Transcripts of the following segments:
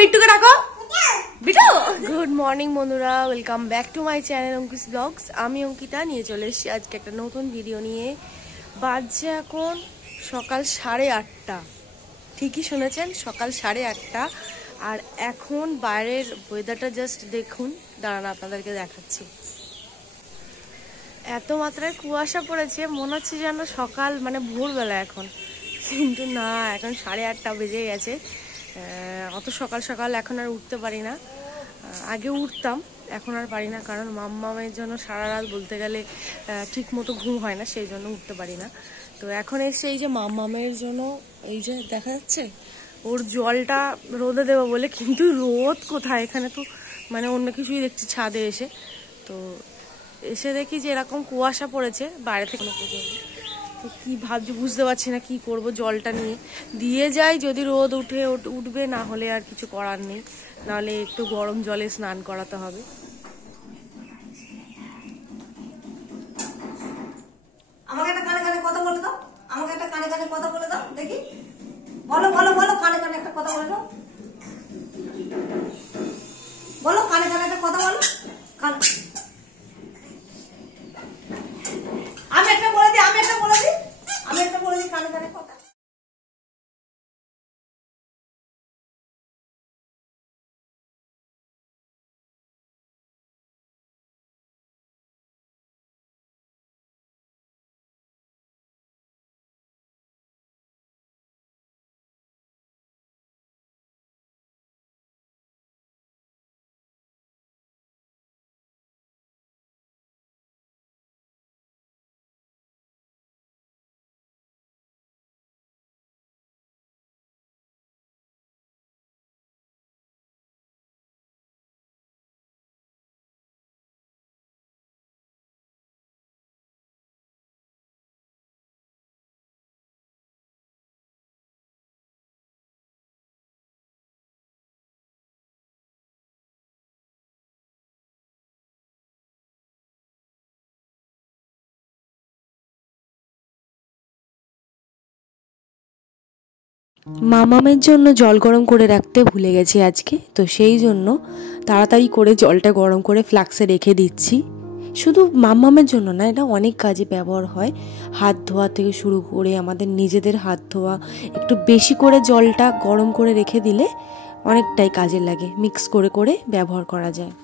বিট্টুকে ডাকো। Bittu good morning বন্ধুরা, welcome back to my channel Ankis blogs. আমি অঙ্কিতা নিয়ে চলে এসেছি আজকে একটা নতুন ভিডিও নিয়ে। বাজছে এখন সকাল 8:30। ঠিকই শুনেছেন, সকাল 8:30। আর এখন বাইরের ওয়েদারটা জাস্ট দেখুন, দাঁড়ান আপনাদেরকে দেখাচ্ছি। এত মাত্রায় কুয়াশা পড়েছে, মনে হচ্ছে যেন সকাল মানে ভোরবেলা এখন, কিন্তু না, এখন 8:30 বেজে গেছে। অত সকাল সকাল এখন আর উঠতে পারি না। আগে উঠতাম, এখন আর পারি না, কারণ মাম্মামের জন্য সারা রাত বলতে গেলে ঠিক মতো ঘুম হয় না, সেই জন্য উঠতে পারি না। তো এখন এসে এই যে মাম্মামের জন্য এই যে দেখা যাচ্ছে ওর জলটা রোদে দেবো বলে, কিন্তু রোদ কোথায়, এখানে তো মানে অন্য কিছুই দেখছি ছাদে এসে। তো এসে দেখি যে এরকম কুয়াশা পড়েছে বাইরে থেকে, তো কি ভাবছি বুঝতে পারছি না কি করব। জলটা নিয়ে দিয়ে যাই, যদি রোদ উঠবে, না হলে আর কিছু করার নেই, নাহলে একটু গরম জলে স্নান করাতে হবে। আমাকে একটা কানে কানে কথা বলে দাও, আমাকে একটা কানে কানে কথা বলে দাও দেখি। বলো বলো বলো, কানে কানে একটা কথা বলে দাও। বলো কানে কানে একটা কথা বলো। আমি একটা বলে দিই, আমি একটা বলে দিই, আমি একটা বলে দিই কানে কানে কথা। মামামের জন্য জল গরম করে রাখতে ভুলে গেছি আজকে, তো সেই জন্য তাড়াতাড়ি করে জলটা গরম করে ফ্লাক্সে রেখে দিচ্ছি। শুধু মামামের জন্য না, এটা অনেক কাজে ব্যবহার হয়। হাত ধোয়া থেকে শুরু করে আমাদের নিজেদের হাত ধোয়া, একটু বেশি করে জলটা গরম করে রেখে দিলে অনেকটাই কাজে লাগে, মিক্স করে করে ব্যবহার করা যায়।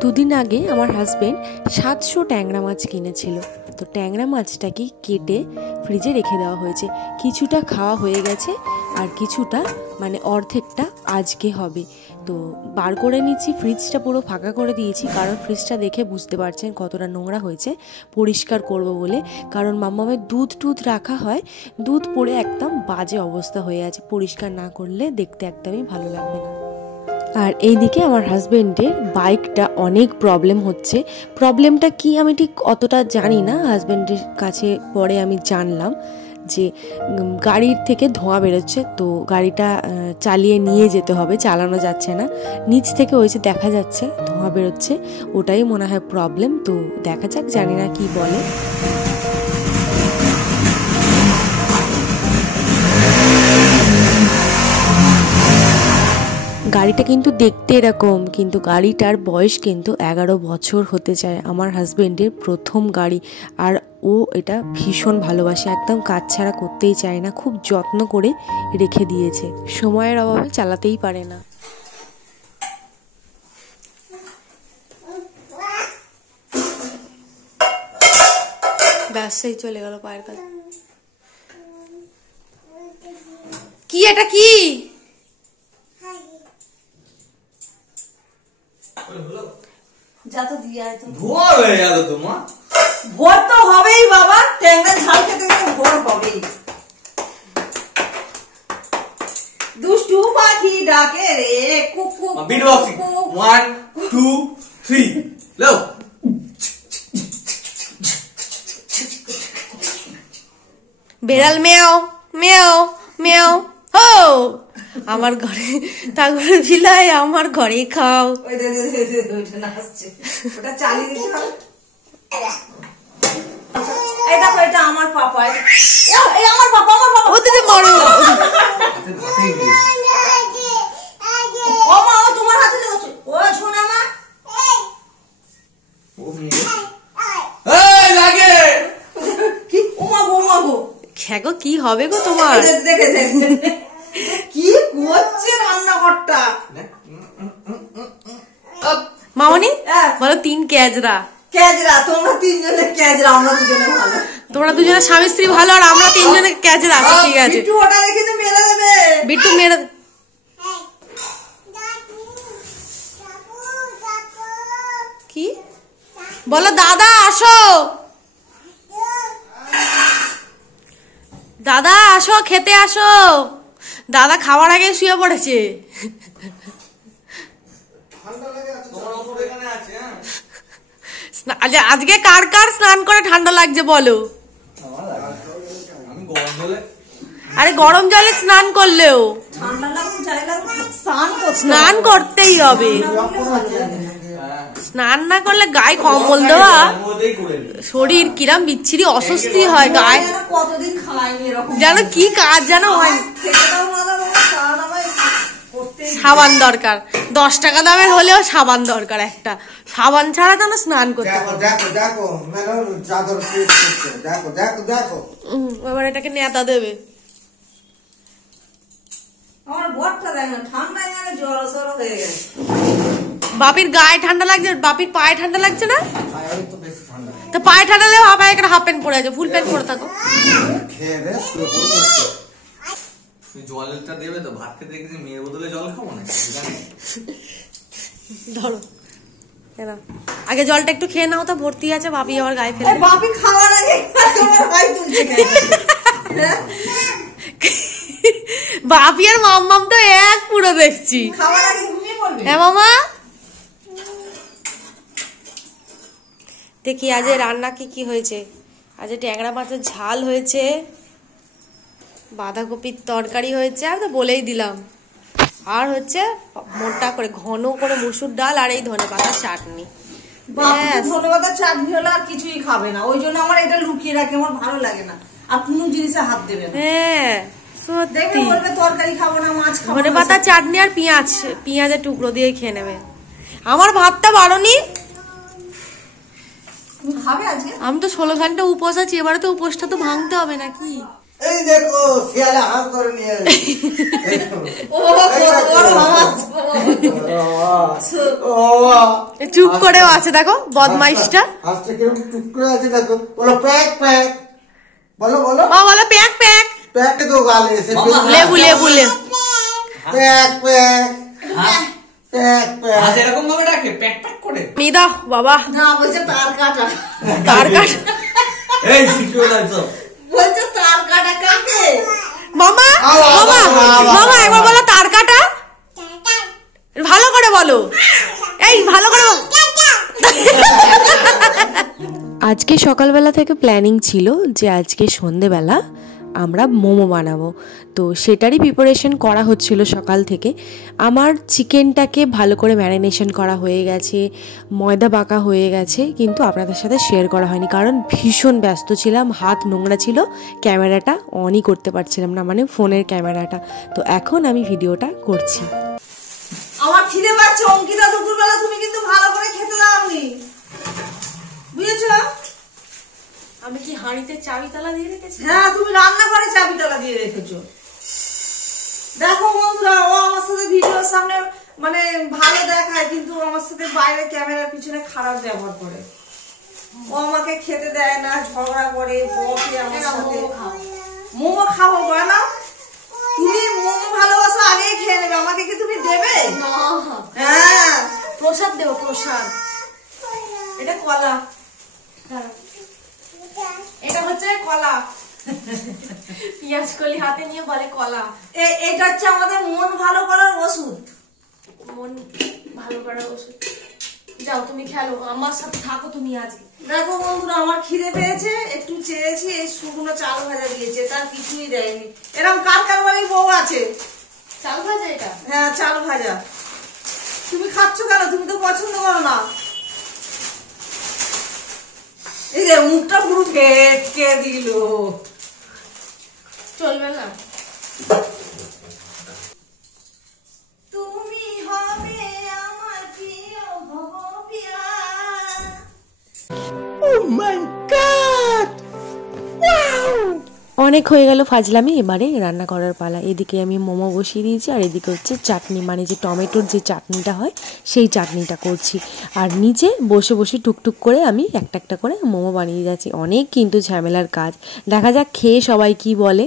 দুদিন আগে আমার হাজবেন্ড 700 ট্যাংরা মাছ কিনেছিল, তো ট্যাংরা মাছটাকে কেটে ফ্রিজে রেখে দেওয়া হয়েছে। কিছুটা খাওয়া হয়ে গেছে, আর কিছুটা মানে অর্ধেকটা আজকে হবে। তো বার করে নিচ্ছি, ফ্রিজটা পুরো ফাঁকা করে দিয়েছি, কারণ ফ্রিজটা দেখে বুঝতে পারছেন কতটা নোংরা হয়েছে। পরিষ্কার করব বলে, কারণ মাম্মামের দুধ রাখা হয়, দুধ পড়ে একদম বাজে অবস্থা হয়ে আছে, পরিষ্কার না করলে দেখতে একদমই ভালো লাগবে না। আর এইদিকে আমার হাজব্যান্ডের বাইকটা অনেক প্রবলেম হচ্ছে। প্রবলেমটা কি আমি ঠিক অতটা জানি না, হাজব্যান্ডের কাছে পরে আমি জানলাম যে গাড়ির থেকে ধোঁয়া বেরোচ্ছে, তো গাড়িটা চালিয়ে নিয়ে যেতে হবে, চালানো যাচ্ছে না। নিচ থেকে ওই যে দেখা যাচ্ছে ধোঁয়া বেরোচ্ছে, ওটাই মনে হয় প্রবলেম। তো দেখা যাক, জানি না কি বলে। গাড়িটা কিন্তু দেখতে এরকম, কিন্তু গাড়িটার বয়স কিন্তু 11 বছর হতে চায়। আমার হাজবেন্ডের প্রথম গাড়ি, আর ও এটা ভীষণ ভালোবাসে, একদম কাজ ছাড়া করতেই চায় না, খুব যত্ন করে রেখে দিয়েছে, সময়ের অভাবে চালাতেই পারে না। ব্যাস, সেই চলে গেল পায়ের কাছে। কি এটা কি? যা তো দিয়ে আয় তো। ভোর হয়ে গেল তো মা। ভোর তো হবেই বাবা, ট্যাংরা ঝাল খেতে গেলে ভোর হবেই। দুষ্টু পাখি ডাকে রে কুকু। বিট বক্সিং 1 2 3 লো। বেড়াল মেয়াও মেয়াও মেয়াও হো, আমার ঘরে তাগরে বিলায়, আমার ঘরে খাও। ওইটা নাচছে, ওটা চালিয়ে দিতে হবে। এই দেখো, এটা আমার পাপা, এই আমার পাপা, আমার পাপা। ও দিদি মারো। হবে গো তোমার? দেখে কি করছে রান্নাঘরটা। মামনি বলো 3 ক্যাজরা। ক্যাজরা, তোমরা 3 জনে ক্যাজরা, আমরা 2 জনে ভালো। তোমরা 2 জনে স্বামী স্ত্রী ভালো, আর আমরা 3 জনে ক্যাজরা। ঠিক আছে, বিট্টু ওটা দেখে তো মেরে দেবে। বিট্টু মেরে কি বলো? দাদা আসো, দাদা আসো, খেতে আসো। দাদা খাওয়ার আগে শুয়ে পড়েছে। আজকে কার কার স্নান করে ঠান্ডা লাগছে বলো? আরে গরম জলে স্নান করলেও স্নান করতেই হবে। স্নান না করলে গায়ে কম্বল দেওয়া, শরীর কিরাম বিচ্ছিরি অস্বস্তি হয় গায়ে। কতদিন খাইনি এরকম, যেন কি কাজ যেন হয়। সাবান দরকার, 10 টাকা দামের হলেও সাবান দরকার একটা। সাবান ছাড়া যেন স্নান করতে পারবো। এবার এটাকে নেতা দেবে। আমার বরটা দেখ না, ঠান্ডায় জ্বর হয়ে গেছে। বাপির গায়ে ঠান্ডা লাগছে, বাপির পায়ে ঠান্ডা লাগছে না? তো পায়ে ঠান্ডা লাগলে বাবা একটা হাফ প্যান্ট পরে আছে, ফুল প্যান্ট পরে থাকো। জলটা দেবে তো, ভাত খেতে দেখেছি মেয়ের বদলে জল খাবো না। ধরো আগে জলটা একটু খেয়ে নাও তো, ভর্তি আছে। বাপি আবার গায়ে ফেলে। বাপি খাওয়ার আগে গায়ে তুলছে কেন? বাপি আর মাম্মাম তো এক পুরো দেখছি। খাওয়ার আগে ঘুমিয়ে পড়বে। হ্যাঁ মামা, দেখি আজ রান্না কি হয়েছে। আজ ট্যাংরা মাছের ঝাল হয়েছে, বাঁধাকপির তরকারি হয়েছে, আমি তো বলেই দিলাম। আর হচ্ছে মোটা করে ঘন করে মসুর ডাল আর এই ধনেপাতার চাটনি। ধনেপাতার চাটনি হলে আর কিছুই খাবে না, ওই জন্য আমার এটা লুকিয়ে রাখে, আমার ভালো লাগে না। আর কোনো জিনিসে হাত দেবে না। হ্যাঁ দেখবে বলবে তরকারি খাবো না, মাছ খাবো না। ধনেপাতার চাটনি আর পেঁয়াজের টুকরো দিয়ে খেয়ে নেবে। আমার ভাতটা বাড়নি। তুমি খাবে আজকে? আমি তো 16 ঘন্টা উপোস আছি, এবারে তো উপোসটা তো ভাঙতে হবে নাকি? এই দেখো শিয়ালে হাত ধরে নিয়ে চুপ করেও আছে, দেখো বদমাইশটা। হাতটা কিরকম চুপ করে আছে দেখো। বলো প্যাক প্যাক, বলো বলো মা বলো প্যাক প্যাক। প্যাক তো গালে এসে লেবু লেবু লেবু প্যাক প্যাক প্যাক প্যাক। আজ এরকম ভাবে ডাকে প্যাক প্যাক করে। নিদা বাবা না, বলছে তার কাটা। তার কাটা। এই শিখিও লাগছো। বলছে তার কাটা কাকে? মামা মামা মামা একবার বলো তার কাটা। ভালো করে বলো, এই ভালো করে বলো। আজকে সকালবেলা থেকে প্ল্যানিং ছিল যে আজকে সন্ধেবেলা আমরা মোমো বানাবো, তো সেটারই প্রিপারেশন করা হচ্ছিল সকাল থেকে। আমার চিকেনটাকে ভালো করে ম্যারিনেশন করা হয়ে গেছে, ময়দা বাঁকা হয়ে গেছে, কিন্তু আপনাদের সাথে শেয়ার করা হয়নি কারণ ভীষণ ব্যস্ত ছিলাম, হাত নোংরা ছিল, ক্যামেরাটা অনই করতে পারছিলাম না, মানে ফোনের ক্যামেরাটা। তো এখন আমি ভিডিওটা করছি। আমার খিদে পাচ্ছে অঙ্কিতা, দুপুরবেলা তুমি কিন্তু ভালো করে খেতে দাওনি, বুঝেছো? আমি কি হাঁড়িতে চাবি তালা দিয়ে রেখেছি? হ্যাঁ, তুমি রান্না করে চাবি তালা দিয়ে রেখেছো। দেখো বন্ধুরা, ও আমার সাথে ভিডিওর সামনে মানে ভালো দেখায়, কিন্তু আমার সাথে বাইরে ক্যামেরার পিছনে খারাপ ব্যবহার করে। ও আমাকে খেতে দেয় না, ঝগড়া করে, বকে আমার সাথে। মোমো খাবো বলো? তুমি মোমো ভালোবাসো, আগেই খেয়ে নেবে, আমাকে কি তুমি দেবে? হ্যাঁ, প্রসাদ দেবো, প্রসাদ। এটা কলা, এটা হচ্ছে কলা। পিঁয়াজ কলি হাতে নিয়ে বলে কলা। এটা হচ্ছে আমাদের মন ভালো করার ওষুধ। মন ভালো করার ওষুধ। যাও তুমি খেলো, আমার সাথে থাকো তুমি আজকে। দেখো বন্ধুরা, আমার খিদে পেয়েছে, একটু চেয়েছি, এই শুকনো চাল ভাজা দিয়েছে, তার কিছুই দেয়নি। এরকম কার কার বাড়ির বউ আছে? চাল ভাজা এটা? হ্যাঁ, চাল ভাজা। তুমি খাচ্ছ কেন? তুমি তো পছন্দ করো না। এই যে মুখটা পুরো ফেটকে দিল। চলবে না। তুমি হবে আমার প্রিয় ভবপিয়া। Oh my God! Wow! অনেক হয়ে গেল ফাজলামি, এবারে রান্না করার পালা। এদিকে আমি মোমো বসিয়ে দিয়েছি আর এদিকে হচ্ছে চাটনি, মানে যে টমেটোর যে চাটনিটা হয় সেই চাটনিটা করছি। আর নিচে বসে বসে টুকটুক করে আমি একটা একটা করে মোমো বানিয়ে যাচ্ছি। অনেক কিন্তু ঝামেলার কাজ, দেখা যাক খেয়ে সবাই কি বলে।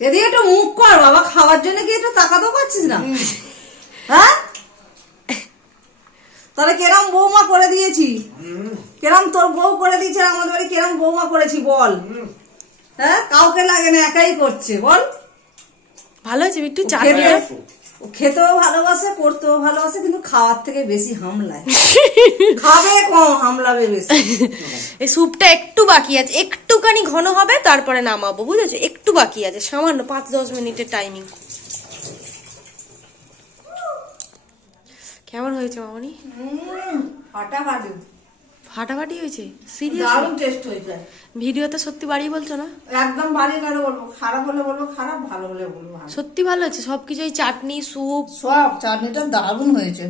এদিকে একটু মুখ কর বাবা, খাওয়ার জন্য কি একটু তাকাতেও পাচ্ছিস না? হ্যাঁ, তাহলে কেরম বৌমা করে দিয়েছি, কেরম তোর বউ করে দিয়েছে আমাদের বাড়ি, কেরম বৌমা করেছি বল? হ্যাঁ, কাউকে লাগে না, একাই করছে বল। ভালো হয়েছে একটু চাটনি, ও খেতেও ভালোবাসে, করতেও ভালোবাসে, কিন্তু খাওয়ার থেকে বেশি হামলায়। খাবে কম, হামলাবে বেশি। এই স্যুপটা একটু বাকি আছে, একটুখানি ঘন হবে তারপরে নামাবো, বুঝেছো? একটু বাকি আছে, সামান্য 5-10 মিনিটের টাইমিং। কেমন হয়েছে মামনি? ফাটাফাটি, ফাটাফাটি হয়েছে, সিরিয়াস? দারুণ টেস্ট হয়েছে। ভিডিওতে সত্যি বাড়িয়ে বলছো না? একদম বাড়ি করে বলবো, খারাপ হলে বলবো খারাপ, ভালো হলে বলবো ভালো। সত্যি ভালো হয়েছে সবকিছু, এই চাটনি স্যুপ সব, চাটনিটা দারুণ হয়েছে।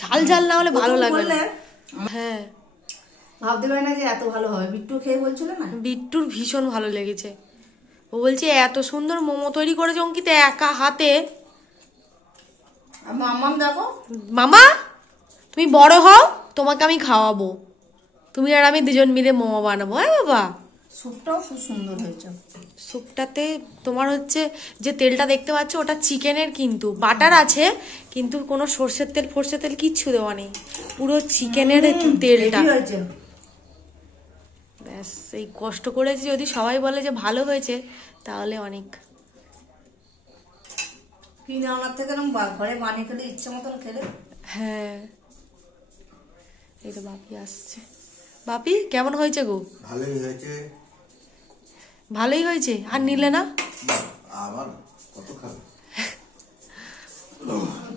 ঝাল ঝাল না হলে ভালো লাগবে না। বললে হ্যাঁ, ভাবতে পারি না যে এত ভালো হবে। বিট্টু খেয়ে বলছিল না, বিট্টুর ভীষণ ভালো লেগেছে। ও বলছে এত সুন্দর মোমো তৈরি করেছে অঙ্কিতা একা হাতে। মাম্মাম দেখো, মামা তুমি বড় হও, তোমাকে আমি খাওয়াবো, তুমি আর আমি দুজন মিলে মোমো বানাবো। হ্যাঁ বাবা, স্যুপটাও খুব সুন্দর হয়েছে। স্যুপটাতে তোমার হচ্ছে যে তেলটা দেখতে পাচ্ছ ওটা চিকেনের, কিন্তু বাটার আছে, কিন্তু কোনো সর্ষের তেল ফর্ষের তেল কিচ্ছু দেওয়া নেই, পুরো চিকেনের তেলটা হয়েছে। ব্যাস, এই কষ্ট করেছি, যদি সবাই বলে যে ভালো হয়েছে তাহলে অনেক। কিনে আনার থেকে ঘরে বানিয়ে খেলে ইচ্ছে মতন খেলে। হ্যাঁ, এই তো বাপি আসছে। বাপি কেমন হয়েছে গো? ভালোই হয়েছে। ভালোই হয়েছে, আর নিলে না? আবার কত খাবে?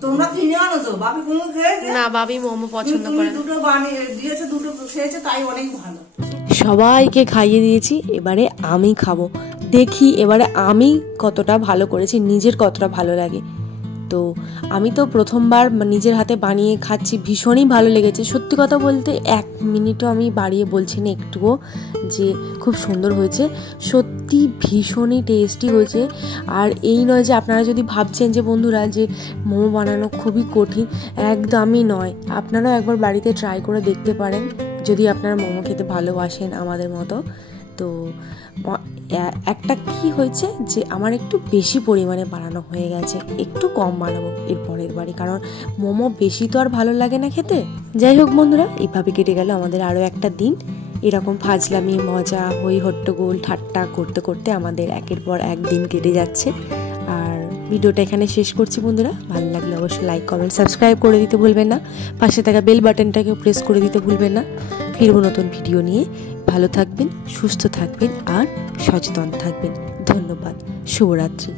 তোমরা কিনে আনো তো, বাপি কোনো খেয়েছে না, বাপি মোমো পছন্দ করে না। দুটো বানিয়ে দিয়েছে, দুটো খেয়েছে, তাই অনেক ভালো। সবাইকে খাইয়ে দিয়েছি, এবারে আমি খাবো, দেখি এবারে আমি কতটা ভালো করেছি, নিজের কতটা ভালো লাগে। তো আমি তো প্রথমবার নিজের হাতে বানিয়ে খাচ্ছি, ভীষণই ভালো লেগেছে। সত্যি কথা বলতে 1 মিনিটও আমি বাড়িয়ে বলছি না একটুও যে খুব সুন্দর হয়েছে, সত্যি ভীষণই টেস্টি হয়েছে। আর এই নয় যে আপনারা যদি ভাবছেন যে বন্ধুরা যে মোমো বানানো খুবই কঠিন, একদমই নয়। আপনারাও একবার বাড়িতে ট্রাই করে দেখতে পারেন যদি আপনারা মোমো খেতে ভালোবাসেন আমাদের মতো। তো একটা কি হয়েছে যে আমার একটু বেশি পরিমাণে বানানো হয়ে গেছে, একটু কম বানাবো এর পরের বাড়ি, কারণ মোমো বেশি তো আর ভালো লাগে না খেতে। যাই হোক বন্ধুরা, এইভাবে কেটে গেল আমাদের আরও একটা দিন। এরকম ফাজলামি, মজা, হই হট্টগোল, ঠাট্টা করতে করতে আমাদের একের পর এক দিন কেটে যাচ্ছে। আর ভিডিওটা এখানে শেষ করছি বন্ধুরা। ভালো লাগলে অবশ্যই লাইক, কমেন্ট, সাবস্ক্রাইব করে দিতে ভুলবেন না। পাশে থাকা বেল বাটনটাকেও প্রেস করে দিতে ভুলবেন না। ফিরবো নতুন ভিডিও নিয়ে। ভালো থাকবেন, সুস্থ থাকবেন আর সচেতন থাকবেন। ধন্যবাদ, শুভরাত্রি।